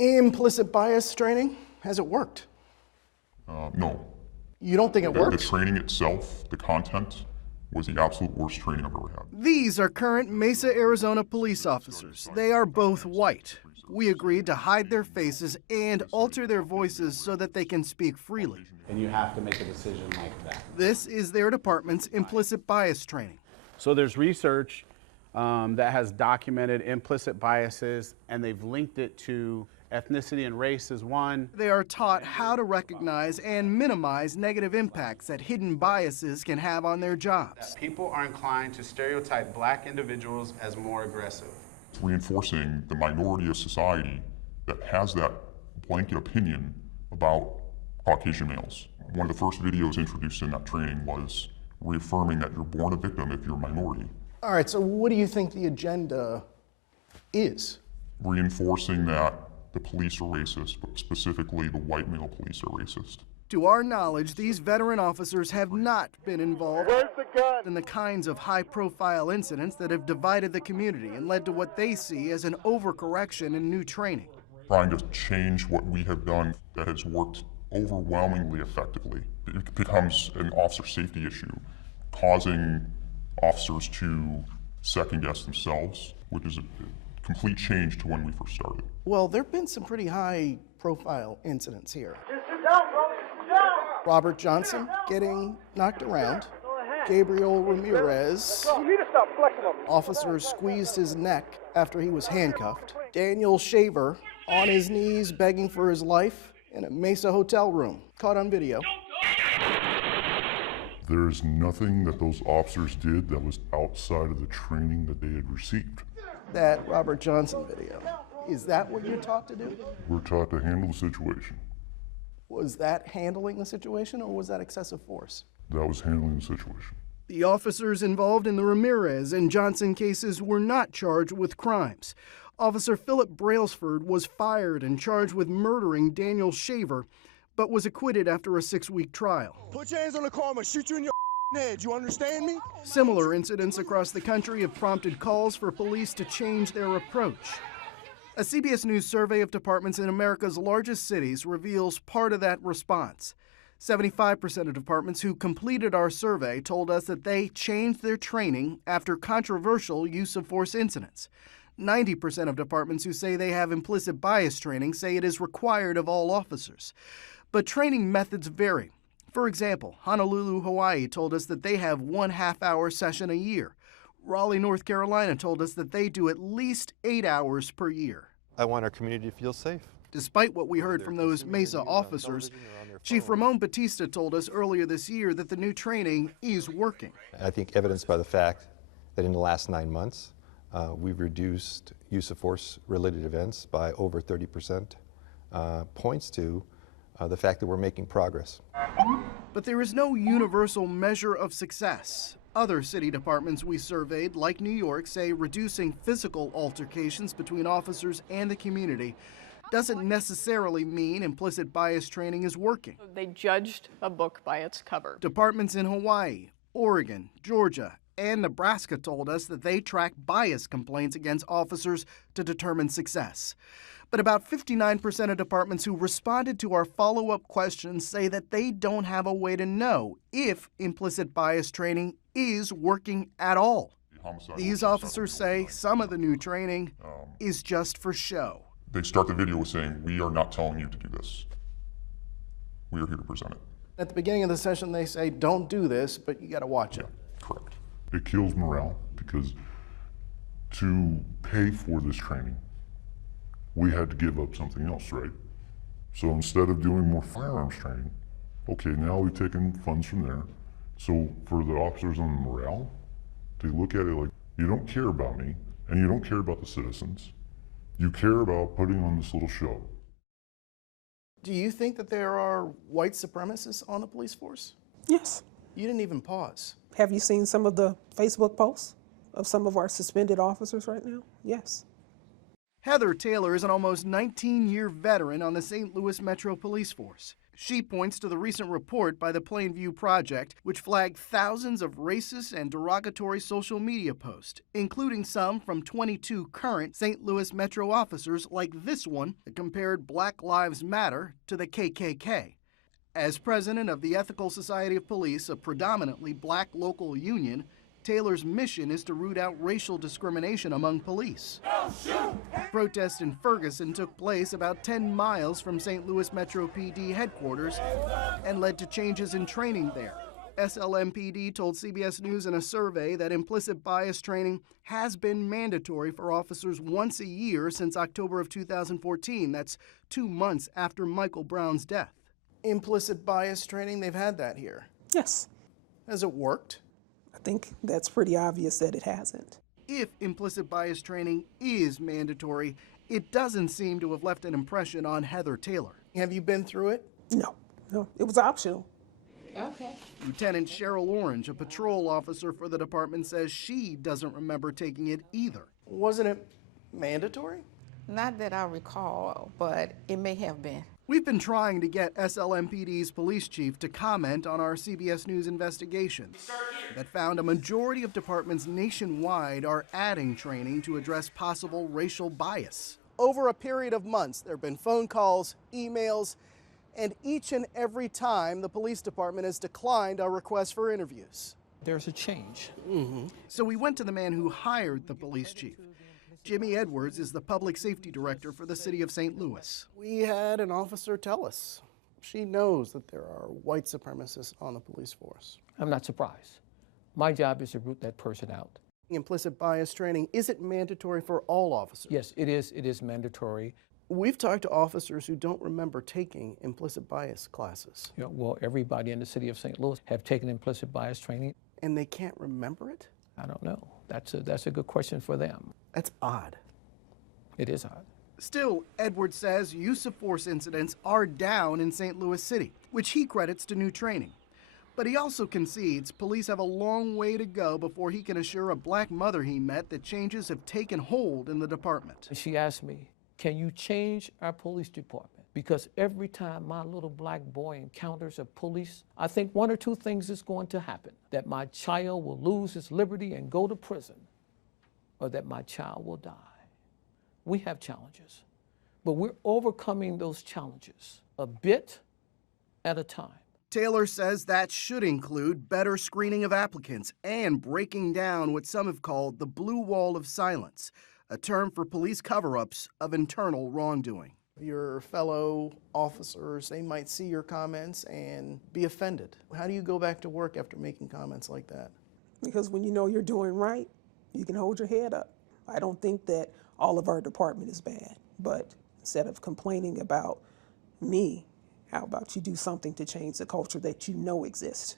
Implicit bias training, has it worked? No. You don't think it worked? The training itself, the content, was the absolute worst training I've ever had. These are current Mesa, Arizona police officers. They are both white. We agreed to hide their faces and alter their voices so that they can speak freely. And you have to make a decision like that. This is their department's implicit bias training. So there's research that has documented implicit biases, and they've linked it to ethnicity and race as one. They are taught how to recognize and minimize negative impacts that hidden biases can have on their jobs. People are inclined to stereotype black individuals as more aggressive. It's reinforcing the minority of society that has that blanket opinion about Caucasian males. One of the first videos introduced in that training was reaffirming that you're born a victim if you're a minority. All right, so what do you think the agenda is? Reinforcing that the police are racist, but specifically the white male police are racist. To our knowledge, these veteran officers have not been involved in the kinds of high-profile incidents that have divided the community and led to what they see as an overcorrection in new training. Trying to change what we have done that has worked overwhelmingly effectively. It becomes an officer safety issue, causing officers to second-guess themselves, which is a complete change to when we first started. Well, there have been some pretty high-profile incidents here. Robert Johnson getting knocked around. Gabriel Ramirez. Officers squeezed his neck after he was handcuffed. Daniel Shaver on his knees begging for his life in a Mesa hotel room. Caught on video. There is nothing that those officers did that was outside of the training that they had received. That Robert Johnson video, is that what you're taught to do? We're taught to handle the situation. Was that handling the situation, or was that excessive force? That was handling the situation. The officers involved in the Ramirez and Johnson cases were not charged with crimes. Officer Philip Brailsford was fired and charged with murdering Daniel Shaver, but was acquitted after a 6-week trial. Put your hands on the car, I'm gonna shoot you in your head, you understand me? Similar incidents across the country have prompted calls for police to change their approach. A CBS News survey of departments in America's largest cities reveals part of that response. 75% of departments who completed our survey told us that they changed their training after controversial use of force incidents. 90% of departments who say they have implicit bias training say it is required of all officers. But training methods vary. For example, Honolulu, Hawaii told us that they have 1 half-hour session a year. Raleigh, North Carolina told us that they do at least 8 hours per year. I want our community to feel safe. Despite what we heard from those Mesa officers, Chief Ramon Batista told us earlier this year that the new training is working. I think evidenced by the fact that in the last 9 months, we've reduced use of force-related events by over 30%, points to the fact that we're making progress. But there is no universal measure of success. Other city departments we surveyed, like New York, say reducing physical altercations between officers and the community doesn't necessarily mean implicit bias training is working. They judged a book by its cover. Departments in Hawaii, Oregon, Georgia, and Nebraska told us that they track bias complaints against officers to determine success. But about 59% of departments who responded to our follow-up questions say that they don't have a way to know if implicit bias training is working at all. These officers say some of the new training is just for show. They start the video with saying, "We are not telling you to do this. We are here to present it." At the beginning of the session, they say, don't do this, but you got to watch it. Correct. It kills morale because to pay for this training, we had to give up something else, right? So instead of doing more firearms training, okay, now we've taken funds from there. So for the officers on the morale, to look at it like, you don't care about me, and you don't care about the citizens. You care about putting on this little show. Do you think that there are white supremacists on the police force? Yes. You didn't even pause. Have you seen some of the Facebook posts of some of our suspended officers right now? Yes. Heather Taylor is an almost 19-year veteran on the St. Louis Metro Police Force. She points to the recent report by the Plainview Project, which flagged thousands of racist and derogatory social media posts, including some from 22 current St. Louis Metro officers like this one that compared Black Lives Matter to the KKK. As president of the Ethical Society of Police, a predominantly black local union, Taylor's mission is to root out racial discrimination among police. Protests in Ferguson took place about 10 miles from St. Louis Metro PD headquarters and led to changes in training there. SLMPD told CBS News in a survey that implicit bias training has been mandatory for officers once a year since October of 2014. That's 2 months after Michael Brown's death. Implicit bias training, they've had that here. Yes. Has it worked? I think that's pretty obvious that it hasn't. If implicit bias training is mandatory, it doesn't seem to have left an impression on Heather Taylor. Have you been through it? No, it was optional. Okay. Lieutenant Cheryl Orange, a patrol officer for the department, says she doesn't remember taking it either. Wasn't it mandatory? Not that I recall, but it may have been. We've been trying to get SLMPD's police chief to comment on our CBS News investigation that found a majority of departments nationwide are adding training to address possible racial bias. Over a period of months, there have been phone calls, emails, and each and every time the police department has declined our request for interviews. There's a change. So we went to the man who hired the police chief. Jimmy Edwards is the public safety director for the city of St. Louis. We had an officer tell us she knows that there are white supremacists on the police force. I'm not surprised. My job is to root that person out. Implicit bias training, is it mandatory for all officers? Yes, it is. It is mandatory. We've talked to officers who don't remember taking implicit bias classes. You know, well, everybody in the city of St. Louis have taken implicit bias training. And they can't remember it? I don't know. That's a good question for them. That's odd. It is odd. Still, Edwards says use of force incidents are down in St. Louis City, which he credits to new training. But he also concedes police have a long way to go before he can assure a black mother he met that changes have taken hold in the department. She asked me, can you change our police department? Because every time my little black boy encounters a police, I think one or two things is going to happen. That my child will lose his liberty and go to prison, or that my child will die. We have challenges, but we're overcoming those challenges a bit at a time. Taylor says that should include better screening of applicants and breaking down what some have called the blue wall of silence, a term for police cover-ups of internal wrongdoing. Your fellow officers, they might see your comments and be offended. How do you go back to work after making comments like that? Because when you know you're doing right, you can hold your head up. I don't think that all of our department is bad, but instead of complaining about me, how about you do something to change the culture that you know exists?